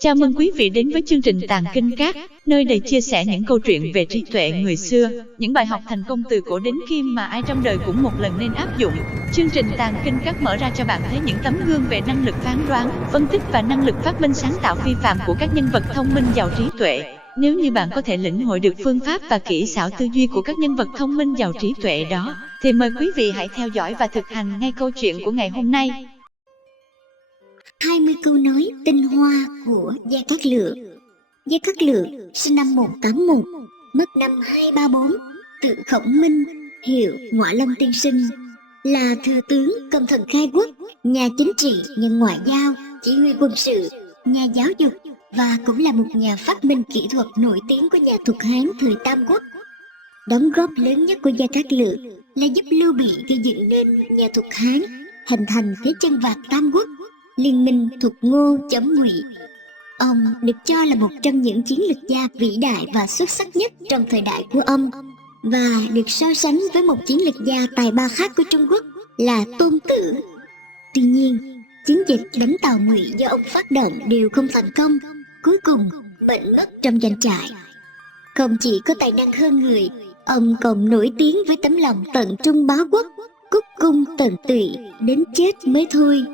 Chào mừng quý vị đến với chương trình Tàng Kinh Các, nơi đây chia sẻ những câu chuyện về trí tuệ người xưa, những bài học thành công từ cổ đến kim mà ai trong đời cũng một lần nên áp dụng. Chương trình Tàng Kinh Các mở ra cho bạn thấy những tấm gương về năng lực phán đoán, phân tích và năng lực phát minh sáng tạo phi phàm của các nhân vật thông minh giàu trí tuệ. Nếu như bạn có thể lĩnh hội được phương pháp và kỹ xảo tư duy của các nhân vật thông minh giàu trí tuệ đó, thì mời quý vị hãy theo dõi và thực hành ngay câu chuyện của ngày hôm nay. 20 câu nói tinh hoa của Gia Cát Lượng. Gia Cát Lượng sinh năm 181, mất năm 234, tự Khổng Minh, hiệu Ngọa Long Tiên Sinh, là thừa tướng công thần khai quốc, nhà chính trị, nhà ngoại giao, chỉ huy quân sự, nhà giáo dục và cũng là một nhà phát minh kỹ thuật nổi tiếng của nhà Thục Hán thời Tam Quốc. Đóng góp lớn nhất của Gia Cát Lượng là giúp Lưu Bị gây dựng nên nhà Thục Hán, hình thành thế chân vạc Tam Quốc, liên minh Thục Ngô chống Ngụy. Ông được cho là một trong những chiến lược gia vĩ đại và xuất sắc nhất trong thời đại của ông, và được so sánh với một chiến lược gia tài ba khác của Trung Quốc là Tôn Tử. Tuy nhiên, chiến dịch đánh Tào Ngụy do ông phát động đều không thành công, cuối cùng mệnh mất trong doanh trại. Không chỉ có tài năng hơn người, ông còn nổi tiếng với tấm lòng tận trung bá quốc, cúc cung tận tụy đến chết mới thôi.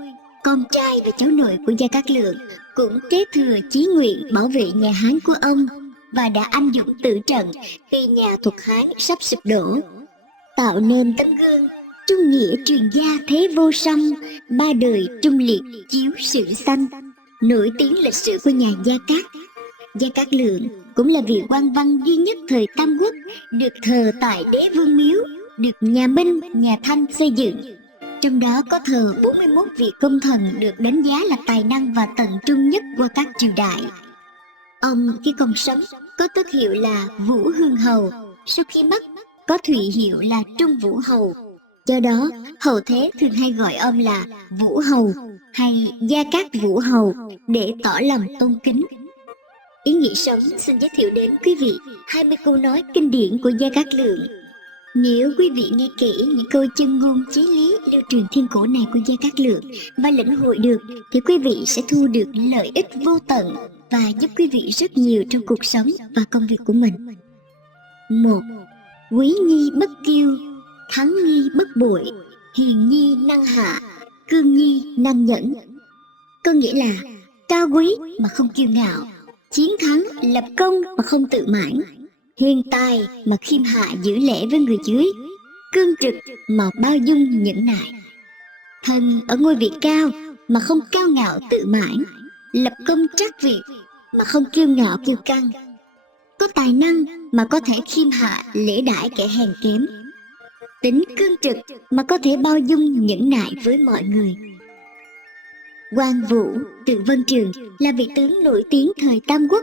Con trai và cháu nội của Gia Cát Lượng cũng kế thừa chí nguyện bảo vệ nhà Hán của ông và đã anh dũng tử trận khi nhà Thục Hán sắp sụp đổ, tạo nên tấm gương trung nghĩa truyền gia thế vô song, ba đời trung liệt chiếu sử xanh, nổi tiếng lịch sử của nhà Gia Cát. Gia Cát Lượng cũng là vị quan văn duy nhất thời Tam Quốc được thờ tại Đế Vương Miếu, được nhà Minh, nhà Thanh xây dựng. Trong đó có thờ 41 vị công thần được đánh giá là tài năng và tận trung nhất qua các triều đại. Ông khi còn sống có tước hiệu là Vũ Hương Hầu, sau khi mất có thụy hiệu là Trung Vũ Hầu. Do đó, hậu thế thường hay gọi ông là Vũ Hầu hay Gia Cát Vũ Hầu để tỏ lòng tôn kính. Ý nghĩa sống xin giới thiệu đến quý vị 20 câu nói kinh điển của Gia Cát Lượng. Nếu quý vị nghe kỹ những câu chân ngôn chí lý lưu truyền thiên cổ này của Gia Cát Lượng và lĩnh hội được, thì quý vị sẽ thu được lợi ích vô tận và giúp quý vị rất nhiều trong cuộc sống và công việc của mình. 1. Quý nhi bất kiêu, thắng nhi bất bội, hiền nhi năng hạ, cương nhi năng nhẫn. Có nghĩa là cao quý mà không kiêu ngạo, chiến thắng lập công mà không tự mãn, hiền tài mà khiêm hạ giữ lễ với người dưới, cương trực mà bao dung nhẫn nại, thân ở ngôi vị cao mà không cao ngạo tự mãn, lập công trắc việc mà không kiêu ngạo kiêu căng, có tài năng mà có thể khiêm hạ lễ đãi kẻ hèn kém, tính cương trực mà có thể bao dung nhẫn nại với mọi người. Quan Vũ, tự Vân Trường là vị tướng nổi tiếng thời Tam Quốc.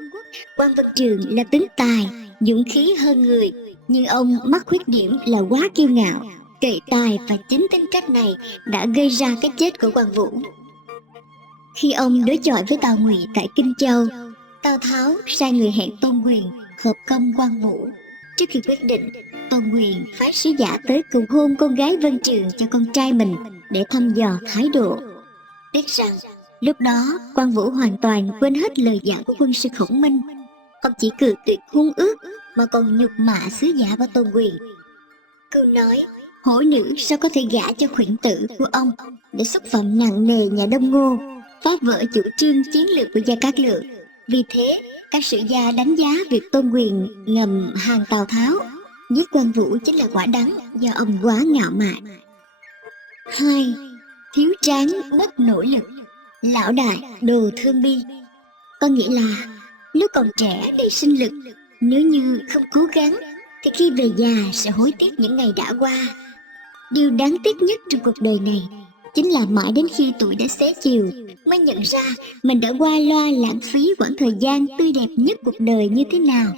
Quan Vân Trường là tướng tài, dũng khí hơn người, nhưng ông mắc khuyết điểm là quá kiêu ngạo, cậy tài, và chính tính cách này đã gây ra cái chết của Quan Vũ. Khi ông đối chọi với Tào Ngụy tại Kinh Châu, Tào Tháo sai người hẹn Tôn Quyền hợp công Quan Vũ. Trước khi quyết định, Tôn Quyền phái sứ giả tới cầu hôn con gái Vân Trường cho con trai mình để thăm dò thái độ. Biết rằng lúc đó Quan Vũ hoàn toàn quên hết lời dặn của quân sư Khổng Minh. Ông chỉ cự tuyệt hôn ước mà còn nhục mạ sứ giả và Tôn Quyền. Câu nói hổ nữ sao có thể gả cho khuyển tử của ông để xúc phạm nặng nề nhà Đông Ngô, phá vỡ chủ trương chiến lược của Gia Cát Lượng. Vì thế, các sử gia đánh giá việc Tôn Quyền ngầm hàng Tào Tháo giết Quan Vũ chính là quả đắng do ông quá ngạo mạn. 2. Thiếu tráng bất nỗ lực, lão đại đồ thương bi. Có nghĩa là lúc còn trẻ đầy sinh lực, nếu như không cố gắng thì khi về già sẽ hối tiếc những ngày đã qua. Điều đáng tiếc nhất trong cuộc đời này chính là mãi đến khi tuổi đã xế chiều mới nhận ra mình đã qua loa lãng phí quãng thời gian tươi đẹp nhất cuộc đời như thế nào.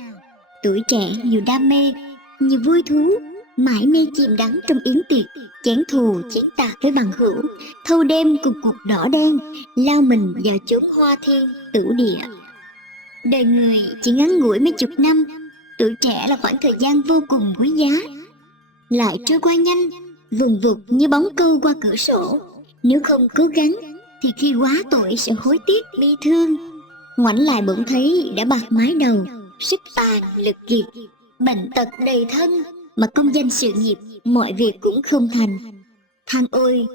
Tuổi trẻ nhiều đam mê, nhiều vui thú, mãi mê chìm đắm trong yến tiệc, chén thù chén tạc với bằng hữu, thâu đêm cùng cuộc đỏ đen, lao mình vào chốn hoa thiên tử địa. Đời người chỉ ngắn ngủi mấy chục năm, tuổi trẻ là khoảng thời gian vô cùng quý giá, lại trôi qua nhanh, vùng vụt như bóng câu qua cửa sổ. Nếu không cố gắng thì khi quá tuổi sẽ hối tiếc bi thương. ngoảnh lại bỗng thấy đã bạc mái đầu, sức tàn lực kiệt, bệnh tật đầy thân, mà công danh sự nghiệp mọi việc cũng không thành. Than ôi,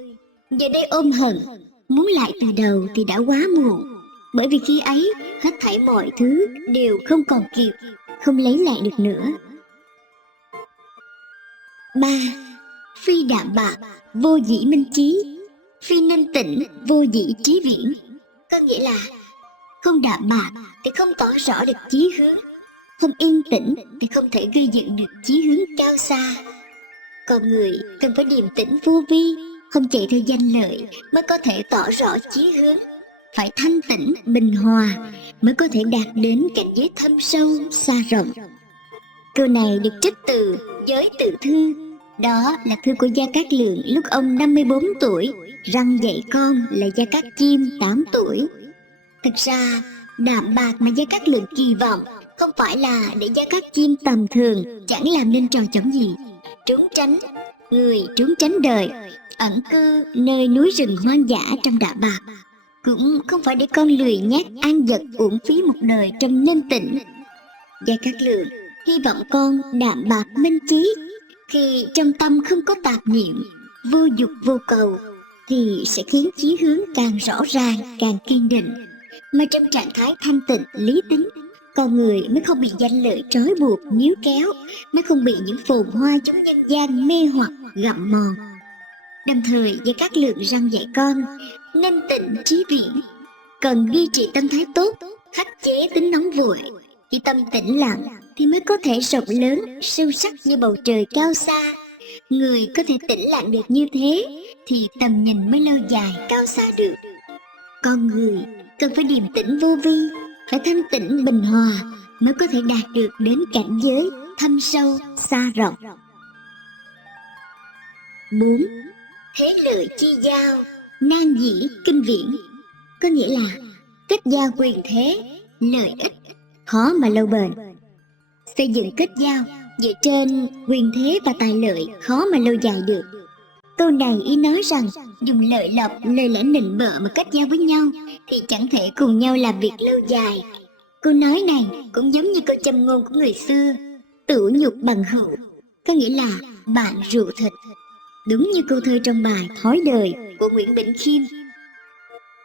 giờ đây ôm hận, muốn lại từ đầu thì đã quá muộn, bởi vì khi ấy hết thảy mọi thứ đều không còn kịp, không lấy lại được nữa. 3. Phi đạm bạc, vô dĩ minh trí, phi ninh tĩnh, vô dĩ trí viễn. Có nghĩa là không đạm bạc thì không tỏ rõ được chí hướng, không yên tĩnh thì không thể gây dựng được chí hướng cao xa. Con người cần phải điềm tĩnh vô vi, không chạy theo danh lợi mới có thể tỏ rõ chí hướng, phải thanh tĩnh bình hòa mới có thể đạt đến cảnh giới thâm sâu xa rộng. Câu này được trích từ Giới Tự Thư, đó là thư của Gia Cát Lượng lúc ông 54 tuổi, răn dạy con là Gia Cát Chiêm 8 tuổi. Thực ra đạm bạc mà Gia Cát Lượng kỳ vọng không phải là để Gia Cát Chiêm tầm thường chẳng làm nên trò chống gì, trốn tránh người, trốn tránh đời, ẩn cư nơi núi rừng hoang dã trong đạm bạc, cũng không phải để con lười nhác an vật uổng phí một đời trong ninh tĩnh. Gia Cát Lượng hy vọng con đạm bạc minh trí, khi trong tâm không có tạp niệm, vô dục vô cầu, thì sẽ khiến chí hướng càng rõ ràng, càng kiên định. Mà trong trạng thái thanh tịnh lý tính, con người mới không bị danh lợi trói buộc níu kéo, mới không bị những phồn hoa trong nhân gian mê hoặc gặm mòn. Đồng thời Gia Cát Lượng răn dạy con ninh tĩnh trí viễn, cần duy trì tâm thái tốt, khắc chế tính nóng vội. Khi tâm tĩnh lặng thì mới có thể rộng lớn, sâu sắc như bầu trời cao xa. Người có thể tĩnh lặng được như thế thì tầm nhìn mới lâu dài cao xa được. Con người cần phải điềm tĩnh vô vi, phải thanh tĩnh bình hòa mới có thể đạt được đến cảnh giới thâm sâu xa rộng. 4. Thế lợi chi giao, nan dĩ kinh viễn. Có nghĩa là kết giao quyền thế, lợi ích khó mà lâu bền. Xây dựng kết giao dựa trên quyền thế và tài lợi khó mà lâu dài được. Câu này ý nói rằng dùng lợi lộc, lời lẽ nịnh bợ mà kết giao với nhau thì chẳng thể cùng nhau làm việc lâu dài. Câu nói này cũng giống như câu châm ngôn của người xưa, tửu nhục bằng hữu, có nghĩa là bạn rượu thịt. Đúng như câu thơ trong bài Thói đời của Nguyễn Bỉnh Khiêm: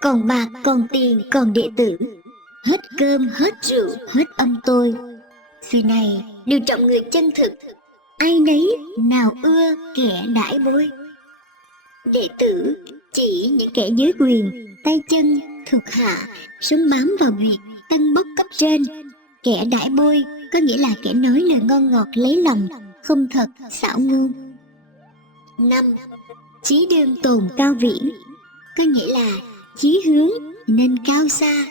còn bạc, còn tiền, còn đệ tử, hết cơm, hết rượu, hết âm tôi. Xưa này đều trọng người chân thực, ai nấy nào ưa kẻ đãi bôi. Đệ tử chỉ những kẻ dưới quyền, tay chân thuộc hạ, sống bám vào việc tân bốc cấp trên. Kẻ đãi bôi có nghĩa là kẻ nói lời ngon ngọt lấy lòng, không thật xảo ngôn. 5. Chí đương tồn cao viễn, có nghĩa là chí hướng nên cao xa.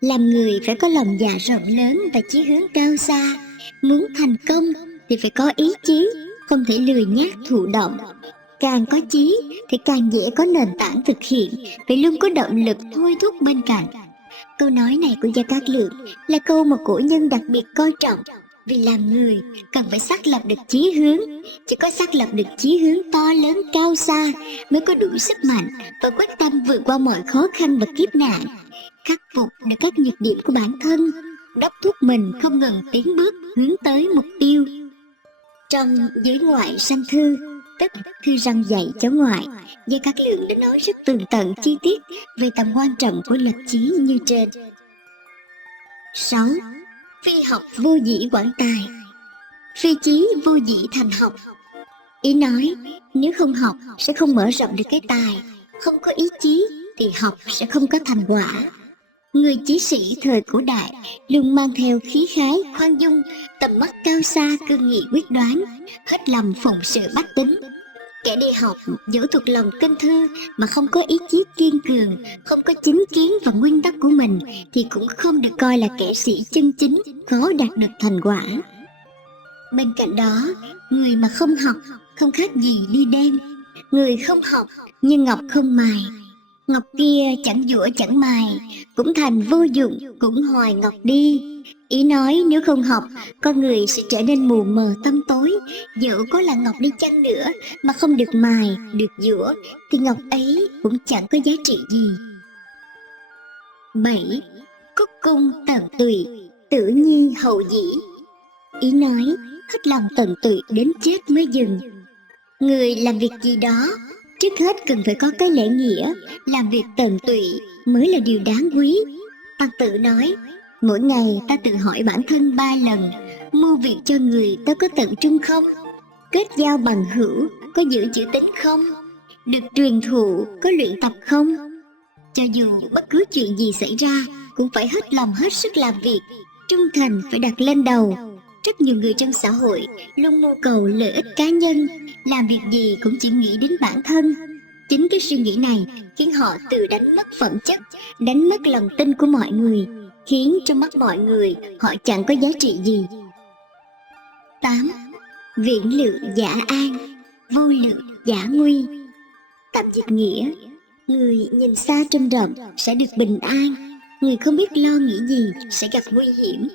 Làm người phải có lòng dạ rộng lớn và chí hướng cao xa. Muốn thành công thì phải có ý chí, không thể lười nhác thụ động. Càng có chí thì càng dễ có nền tảng thực hiện, phải luôn có động lực thôi thúc bên cạnh. Câu nói này của Gia Cát Lượng là câu mà cổ nhân đặc biệt coi trọng, vì làm người cần phải xác lập được chí hướng. Chỉ có xác lập được chí hướng to lớn cao xa mới có đủ sức mạnh và quyết tâm vượt qua mọi khó khăn và kiếp nạn, khắc phục được các nhược điểm của bản thân, đốc thúc mình không ngừng tiến bước hướng tới mục tiêu. Trong Giới Ngoại Sanh Thư, tức thư răn dạy cháu ngoại, Gia Cát Lượng đã nói rất tường tận chi tiết về tầm quan trọng của lập chí như trên. 6. Phi học vô dĩ quảng tài, phi chí vô dĩ thành học. Ý nói nếu không học sẽ không mở rộng được cái tài, không có ý chí thì học sẽ không có thành quả. Người chí sĩ thời cổ đại luôn mang theo khí khái khoan dung, tầm mắt cao xa, cương nghị quyết đoán, hết lòng phụng sự bách tính. Kẻ đi học dẫu thuộc lòng kinh thư mà không có ý chí kiên cường, không có chính kiến và nguyên tắc của mình thì cũng không được coi là kẻ sĩ chân chính, khó đạt được thành quả. Bên cạnh đó, người mà không học không khác gì đi đêm. Người không học như ngọc không mài, ngọc kia chẳng dũa chẳng mài, cũng thành vô dụng, cũng hoài ngọc đi. Ý nói nếu không học, con người sẽ trở nên mù mờ tâm tối. Dẫu có là ngọc đi chăng nữa mà không được mài, được dũa thì ngọc ấy cũng chẳng có giá trị gì. 7. cúc cung tận tụy, tử nhi hậu dĩ. Ý nói hết lòng tận tụy đến chết mới dừng. Người làm việc gì đó trước hết cần phải có cái lễ nghĩa, làm việc tận tụy mới là điều đáng quý. Tăng Tử nói, mỗi ngày ta tự hỏi bản thân 3 lần, mưu việc cho người ta có tận trung không? Kết giao bằng hữu có giữ chữ tín không? Được truyền thụ có luyện tập không? Cho dù bất cứ chuyện gì xảy ra cũng phải hết lòng hết sức làm việc, trung thành phải đặt lên đầu. Rất nhiều người trong xã hội luôn mưu cầu lợi ích cá nhân, làm việc gì cũng chỉ nghĩ đến bản thân. Chính cái suy nghĩ này khiến họ tự đánh mất phẩm chất, đánh mất lòng tin của mọi người, khiến trong mắt mọi người họ chẳng có giá trị gì. 8. Viễn lự giả an, vô lự giả nguy. Tạm dịch nghĩa, người nhìn xa trông rộng sẽ được bình an, người không biết lo nghĩ gì sẽ gặp nguy hiểm.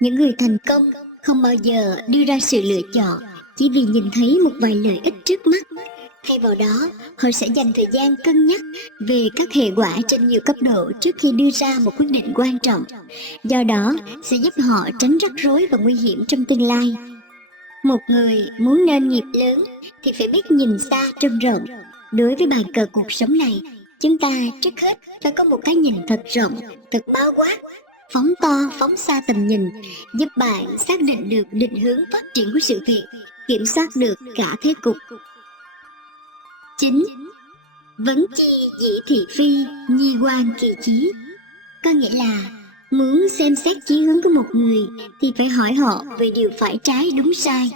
Những người thành công không bao giờ đưa ra sự lựa chọn chỉ vì nhìn thấy một vài lợi ích trước mắt. Thay vào đó, họ sẽ dành thời gian cân nhắc về các hệ quả trên nhiều cấp độ trước khi đưa ra một quyết định quan trọng. Do đó, sẽ giúp họ tránh rắc rối và nguy hiểm trong tương lai. Một người muốn nên nghiệp lớn thì phải biết nhìn xa trông rộng. Đối với bàn cờ cuộc sống này, chúng ta trước hết phải có một cái nhìn thật rộng, thật bao quát, phóng to, phóng xa tầm nhìn, giúp bạn xác định được định hướng phát triển của sự việc, kiểm soát được cả thế cục. 9. Vấn chi dĩ thị phi, nhi quan kỳ chí. Có nghĩa là muốn xem xét chí hướng của một người thì phải hỏi họ về điều phải trái đúng sai.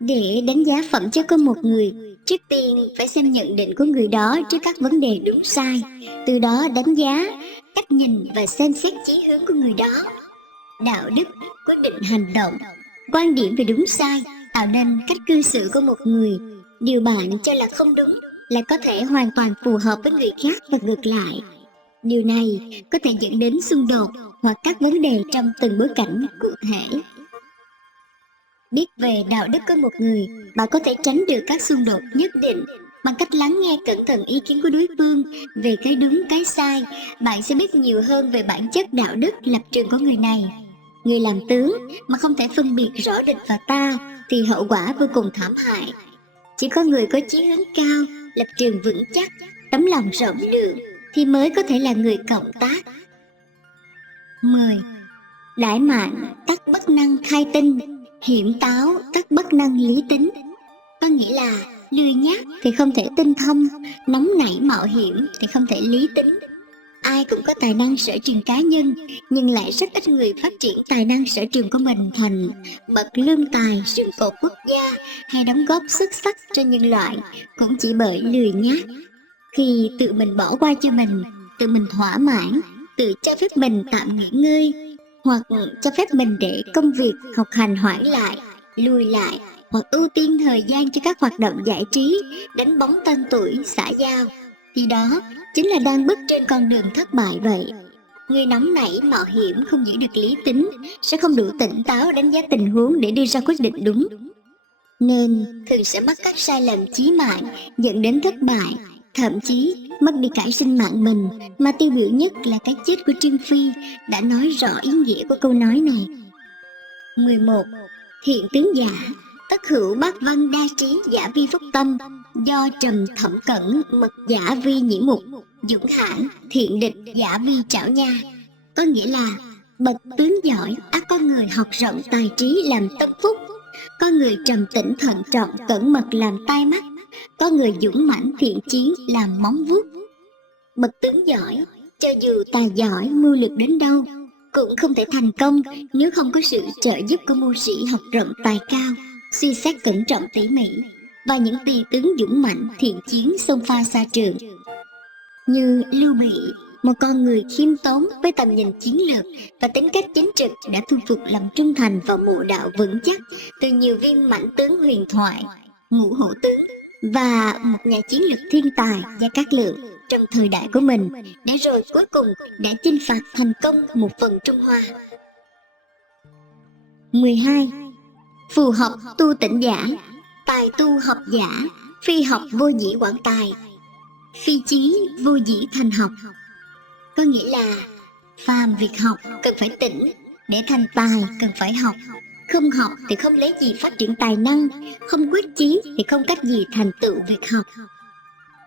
Để đánh giá phẩm chất của một người, trước tiên phải xem nhận định của người đó trước các vấn đề đúng sai, từ đó đánh giá cách nhìn và xem xét chí hướng của người đó. Đạo đức quyết định hành động, quan điểm về đúng sai tạo nên cách cư xử của một người. Điều bạn cho là không đúng là có thể hoàn toàn phù hợp với người khác và ngược lại. Điều này có thể dẫn đến xung đột hoặc các vấn đề trong từng bối cảnh cụ thể. Biết về đạo đức của một người, bạn có thể tránh được các xung đột nhất định. Bằng cách lắng nghe cẩn thận ý kiến của đối phương về cái đúng cái sai, bạn sẽ biết nhiều hơn về bản chất đạo đức lập trường của người này. Người làm tướng mà không thể phân biệt rõ địch và ta thì hậu quả vô cùng thảm hại. Chỉ có người có chí hướng cao, lập trường vững chắc, tấm lòng rộng lượng thì mới có thể là người cộng tác. 10. Đại mạn tắc bất năng khai tinh, hiểm táo tắc bất năng lý tính. Có nghĩa là lười nhác thì không thể tinh thông, nóng nảy mạo hiểm thì không thể lý tính. Ai cũng có tài năng sở trường cá nhân, nhưng lại rất ít người phát triển tài năng sở trường của mình thành bậc lương tài, sừng cột quốc gia hay đóng góp xuất sắc cho nhân loại, cũng chỉ bởi lười nhác. Khi tự mình bỏ qua cho mình, tự mình thỏa mãn, tự cho phép mình tạm nghỉ ngơi, hoặc cho phép mình để công việc học hành hoãn lại, lùi lại, hoặc ưu tiên thời gian cho các hoạt động giải trí, đánh bóng tên tuổi, xã giao, thì đó chính là đang bước trên con đường thất bại vậy. Người nóng nảy mạo hiểm không giữ được lý tính sẽ không đủ tỉnh táo đánh giá tình huống để đưa ra quyết định đúng, nên thường sẽ mắc các sai lầm chí mạng dẫn đến thất bại, thậm chí mất đi cả sinh mạng mình. Mà tiêu biểu nhất là cái chết của Trương Phi đã nói rõ ý nghĩa của câu nói này. 11. Thiện tướng giả tất hữu bát văn đa trí giả vi phúc tâm, do trầm thẩm cẩn mật giả vi nhĩ mục, dũng hãn thiện địch giả vi trảo nha. Có nghĩa là bậc tướng giỏi ắt có người học rộng tài trí làm tâm phúc, có người trầm tĩnh thận trọng cẩn mật làm tai mắt, có người dũng mãnh thiện chiến làm móng vuốt. Bậc tướng giỏi, cho dù tài giỏi mưu lược đến đâu, cũng không thể thành công nếu không có sự trợ giúp của mưu sĩ học rộng tài cao, suy xét cẩn trọng tỉ mỉ, và những tỳ tướng dũng mạnh thiện chiến xông pha xa trường. Như Lưu Bị, một con người khiêm tốn với tầm nhìn chiến lược và tính cách chính trực, đã thu phục lòng trung thành vào mộ đạo vững chắc từ nhiều viên mãnh tướng huyền thoại, Ngũ Hổ tướng, và một nhà chiến lược thiên tài Gia Cát Lượng trong thời đại của mình, để rồi cuối cùng đã chinh phạt thành công một phần Trung Hoa. 12. Phù học tu tĩnh giả, tài tu học giả, phi học vô dĩ quảng tài, phi chí vô dĩ thành học. Có nghĩa là Phàm việc học cần phải tỉnh, để thành tài cần phải học. Không học thì không lấy gì phát triển tài năng, không quyết chí thì không cách gì thành tựu việc học.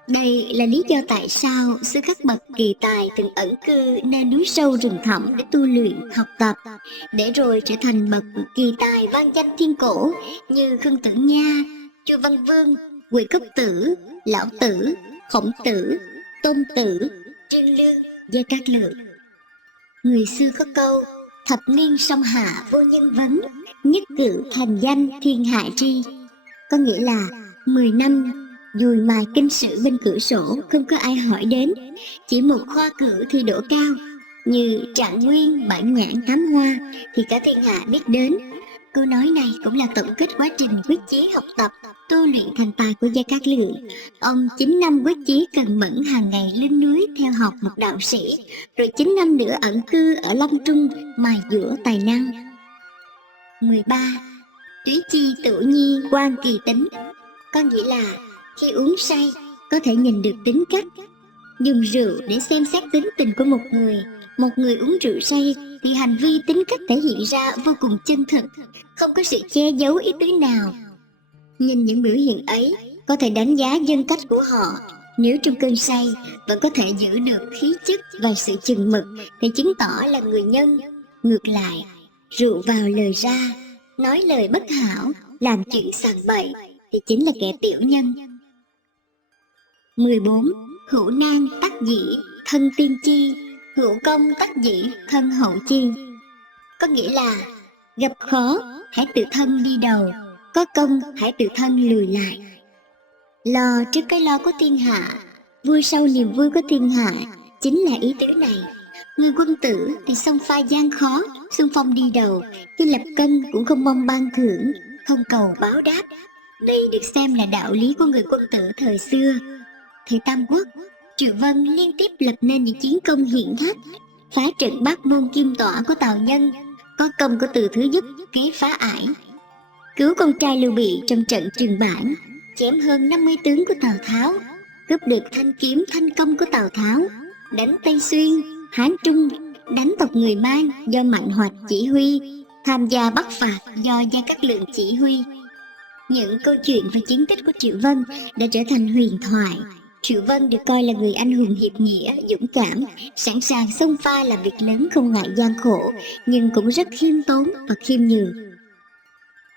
Đây là lý do tại sao xưa các bậc kỳ tài từng ẩn cư nơi núi sâu rừng thẳm để tu luyện, học tập, để rồi trở thành bậc kỳ tài vang danh thiên cổ như Khương Tử Nha, Chu Văn Vương, Ngụy Cốc Tử, Lão Tử, Khổng Tử, Tôn Tử, Trương Lương, Gia Cát Lượng. Người xưa có câu: thập niên song hạ vô nhân vấn, nhất cử thành danh thiên hạ tri. Có nghĩa là 10 năm dùi mài kinh sử bên cửa sổ không có ai hỏi đến, chỉ một khoa cử thi đỗ cao như Trạng Nguyên, Bản Nhãn, Tám Hoa thì cả thiên hạ biết đến. Câu nói này cũng là tổng kết quá trình quyết chí học tập, tu luyện thành tài của Gia Cát Lượng. Ông 9 năm quyết chí cần mẫn hàng ngày lên núi theo học một đạo sĩ, rồi 9 năm nữa ẩn cư ở Long Trung mài giũa tài năng. 13. Túy chi tửu nhi quan kỳ tính. Có nghĩa là khi uống say có thể nhìn được tính cách. Dùng rượu để xem xét tính tình của một người. Một người uống rượu say thì hành vi tính cách thể hiện ra vô cùng chân thực, không có sự che giấu ý tứ nào. Nhìn những biểu hiện ấy có thể đánh giá nhân cách của họ. Nếu trong cơn say vẫn có thể giữ được khí chất và sự chừng mực thì chứng tỏ là người nhân. Ngược lại, rượu vào lời ra, nói lời bất hảo, làm chuyện sằng bậy thì chính là kẻ tiểu nhân. 14. Hữu nan tắc dĩ thân tiên chi, hữu công tắc dĩ thân hậu chi. Có nghĩa là gặp khó hãy tự thân đi đầu, có công hãy tự thân lùi lại. Lo trước cái lo của thiên hạ, vui sau niềm vui của thiên hạ, chính là ý tứ này. Người quân tử thì xông pha gian khó, xung phong đi đầu, khi lập công cũng không mong ban thưởng, không cầu báo đáp. Đây được xem là đạo lý của người quân tử thời xưa. Thời Tam Quốc, Triệu Vân liên tiếp lập nên những chiến công hiển hách, phá trận Bát Môn Kim Tỏa của Tào Nhân, có công của Từ Thứ Nhất kế phá ải, cứu con trai Lưu Bị trong trận Trường Bản, chém hơn 50 tướng của Tào Tháo, cướp được thanh kiếm Thanh Công của Tào Tháo, đánh Tây Xuyên, Hán Trung, đánh tộc người Man do Mạnh Hoạch chỉ huy, tham gia bắt phạt do Gia Cát Lượng chỉ huy. Những câu chuyện và chiến tích của Triệu Vân đã trở thành huyền thoại. Triệu Vân được coi là người anh hùng hiệp nghĩa, dũng cảm, sẵn sàng xông pha làm việc lớn không ngại gian khổ, nhưng cũng rất khiêm tốn và khiêm nhường.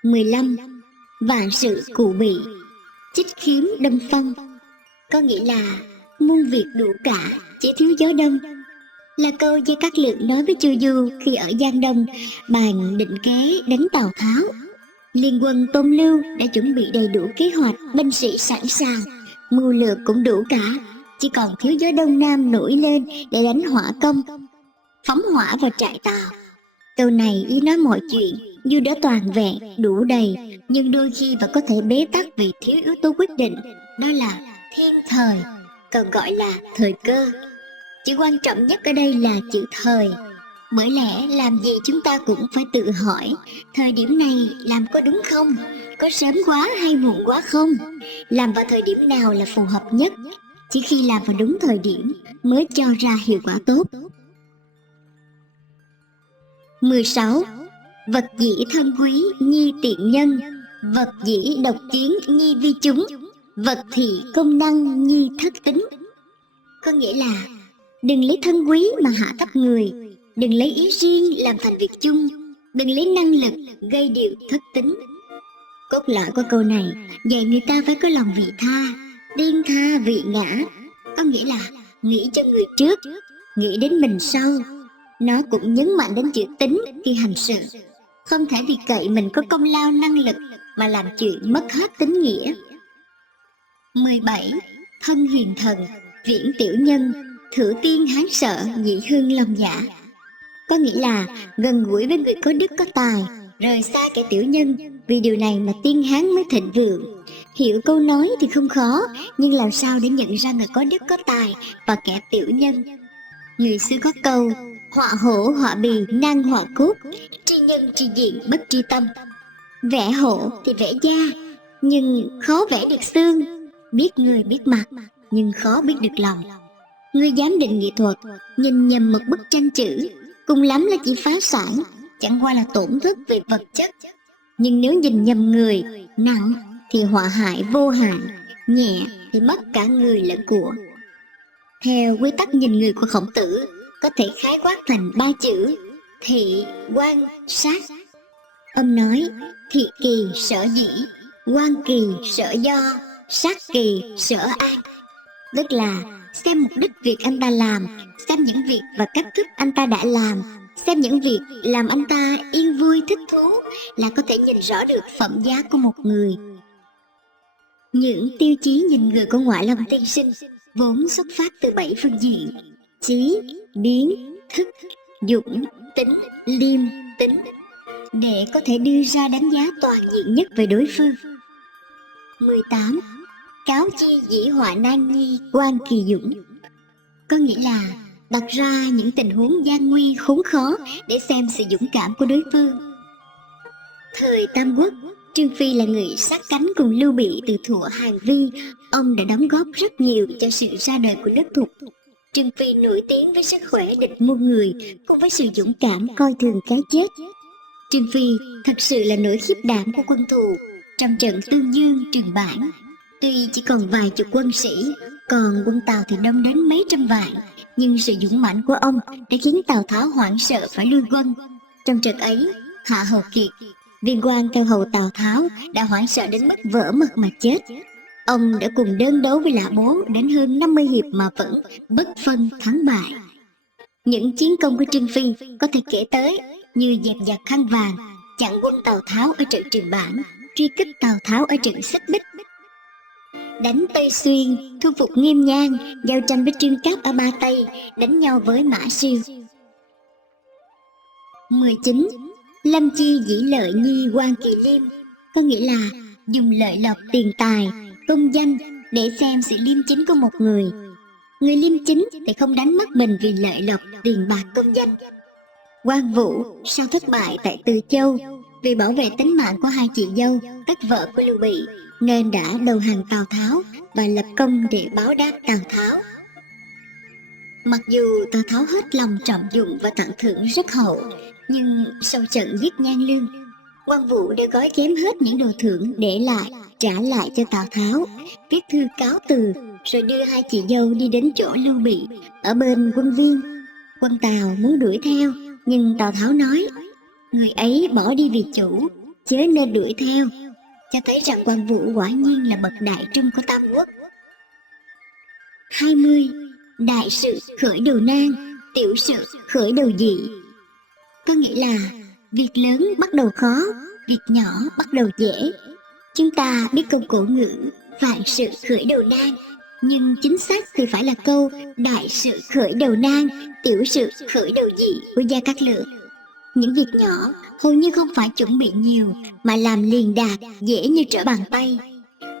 15. Vạn sự cụ bị, chích khiếm đâm phong. Có nghĩa là muôn việc đủ cả, chỉ thiếu gió đông. Là câu Gia Cát Lượng nói với Chu Du khi ở Giang Đông bàn định kế đánh Tào Tháo. Liên quân Tôn Lưu đã chuẩn bị đầy đủ kế hoạch, binh sĩ sẵn sàng, mưu lược cũng đủ cả, chỉ còn thiếu gió đông nam nổi lên để đánh hỏa công, phóng hỏa vào trại Tào. Câu này ý nói mọi chuyện dù đã toàn vẹn, đủ đầy, nhưng đôi khi vẫn có thể bế tắc vì thiếu yếu tố quyết định, đó là thiên thời, còn gọi là thời cơ. Chữ quan trọng nhất ở đây là chữ thời. Bởi lẽ làm gì chúng ta cũng phải tự hỏi, thời điểm này làm có đúng không? Có sớm quá hay muộn quá không? Làm vào thời điểm nào là phù hợp nhất? Chỉ khi làm vào đúng thời điểm mới cho ra hiệu quả tốt. 16. Vật dĩ thân quý nhi tiện nhân, vật dĩ độc kiến nhi vi chúng, vật thị công năng nhi thất tính. Có nghĩa là đừng lấy thân quý mà hạ thấp người, đừng lấy ý riêng làm thành việc chung, đừng lấy năng lực gây điều thất tính. Cốt lõi của câu này dạy người ta phải có lòng vị tha, điên tha vị ngã. Có nghĩa là nghĩ cho người trước, nghĩ đến mình sau. Nó cũng nhấn mạnh đến chữ tính khi hành sự. Không thể vì cậy mình có công lao năng lực mà làm chuyện mất hết tính nghĩa. 17. Thân hiền thần, viễn tiểu nhân, thử tiên hán sợ, nhị hương lòng dạ. Có nghĩa là gần gũi với người có đức có tài, rời xa kẻ tiểu nhân, vì điều này mà tiên hán mới thịnh vượng. Hiểu câu nói thì không khó, nhưng làm sao để nhận ra người có đức có tài và kẻ tiểu nhân? Người xưa có câu: họa hổ họa bì nan họa cốt, tri nhân tri diện bất tri tâm. Vẽ hổ thì vẽ da, nhưng khó vẽ được xương. Biết người biết mặt, nhưng khó biết được lòng. Ngươi giám định nghệ thuật, nhìn nhầm một bức tranh chữ, cùng lắm là chỉ phá sản, chẳng qua là tổn thất về vật chất. Nhưng nếu nhìn nhầm người, nặng thì họa hại vô hạn, nhẹ thì mất cả người lẫn của. Theo quy tắc nhìn người của Khổng Tử, có thể khái quát thành 3 chữ: thị, quan, sát. Ông nói, thị kỳ sở dĩ, quan kỳ sở do, sát kỳ sở an. Tức là xem mục đích việc anh ta làm, xem những việc và cách thức anh ta đã làm, xem những việc làm anh ta yên vui thích thú là có thể nhìn rõ được phẩm giá của một người. Những tiêu chí nhìn người của Ngoại Lâm tiên sinh vốn xuất phát từ 7 phương diện: trí, biến, thức, dũng, tính, liêm, tính, để có thể đưa ra đánh giá toàn diện nhất về đối phương. 18. Cáo chi dĩ họa nan nhi quan kỳ dũng. Có nghĩa là đặt ra những tình huống gian nguy khốn khó để xem sự dũng cảm của đối phương. Thời Tam Quốc, Trương Phi là người sát cánh cùng Lưu Bị từ thuở Hàn Vi. Ông đã đóng góp rất nhiều cho sự ra đời của nước Thục. Trương Phi nổi tiếng với sức khỏe địch muôn người, cùng với sự dũng cảm coi thường cái chết. Trương Phi thật sự là nỗi khiếp đảm của quân thù. Trong trận Tương Dương, Trường Bản, tuy chỉ còn vài chục quân sĩ, còn quân Tào thì đông đến mấy trăm vạn, nhưng sự dũng mãnh của ông đã khiến Tào Tháo hoảng sợ phải lui quân. Trong trận ấy, Hạ Hầu Kiệt, viên quan theo hầu Tào Tháo, đã hoảng sợ đến mức vỡ mật mà chết. Ông đã cùng đơn đấu với Lã Bố đến hơn 50 hiệp mà vẫn bất phân thắng bại. Những chiến công của Trương Phi có thể kể tới như dẹp giặc Khăn Vàng, chặn quân Tào Tháo ở trận Trường Bản, truy kích Tào Tháo ở trận Xích Bích, đánh Tây Xuyên, thu phục Nghiêm Nhan, giao tranh với Trương Cáp ở Ba Tây, đánh nhau với Mã Siêu. 19. Lâm chi dĩ lợi nhi quan kỳ liêm. Có nghĩa là dùng lợi lộc, tiền tài, công danh để xem sự liêm chính của một người. Người liêm chính thì không đánh mất mình vì lợi lộc, tiền bạc, công danh. Quan Vũ sau thất bại tại Từ Châu, vì bảo vệ tính mạng của hai chị dâu, tất vợ của Lưu Bị, nên đã đầu hàng Tào Tháo và lập công để báo đáp Tào Tháo. Mặc dù Tào Tháo hết lòng trọng dụng và tặng thưởng rất hậu, nhưng sau trận giết Nhan Lương, Quan Vũ đã gói ghém hết những đồ thưởng để lại, trả lại cho Tào Tháo, viết thư cáo từ, rồi đưa hai chị dâu đi đến chỗ Lưu Bị ở bên quân Viên. Quân Tào muốn đuổi theo, nhưng Tào Tháo nói, người ấy bỏ đi vì chủ, chớ nên đuổi theo, cho thấy rằng Quan Vũ quả nhiên là bậc đại trung của Tam Quốc. 20. Đại sự khởi đầu nan, tiểu sự khởi đầu dị. Có nghĩa là việc lớn bắt đầu khó, việc nhỏ bắt đầu dễ. Chúng ta biết câu cổ ngữ vạn sự khởi đầu nan, nhưng chính xác thì phải là câu đại sự khởi đầu nan, tiểu sự khởi đầu dị của Gia Cát Lượng. Những việc nhỏ hầu như không phải chuẩn bị nhiều mà làm liền đạt, dễ như trở bàn tay.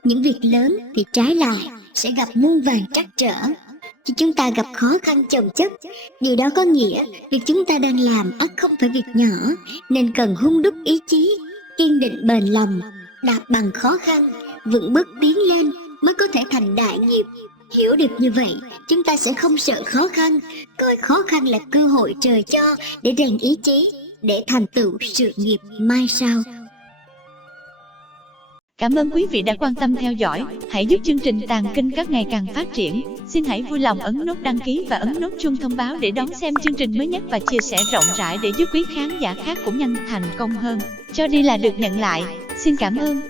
Những việc lớn thì trái lại sẽ gặp muôn vàn trắc trở. Khi chúng ta gặp khó khăn chồng chất, điều đó có nghĩa việc chúng ta đang làm ắt không phải việc nhỏ, nên cần hung đúc ý chí, kiên định bền lòng, đạp bằng khó khăn, vững bước tiến lên mới có thể thành đại nghiệp. Hiểu được như vậy, chúng ta sẽ không sợ khó khăn, coi khó khăn là cơ hội trời cho để rèn ý chí, để thành tựu sự nghiệp mai sau. Cảm ơn quý vị đã quan tâm theo dõi. Hãy giúp chương trình Tàng Kinh Các ngày càng phát triển. Xin hãy vui lòng ấn nút đăng ký và ấn nút chuông thông báo để đón xem chương trình mới nhất và chia sẻ rộng rãi để giúp quý khán giả khác cũng nhanh thành công hơn. Cho đi là được nhận lại. Xin cảm ơn.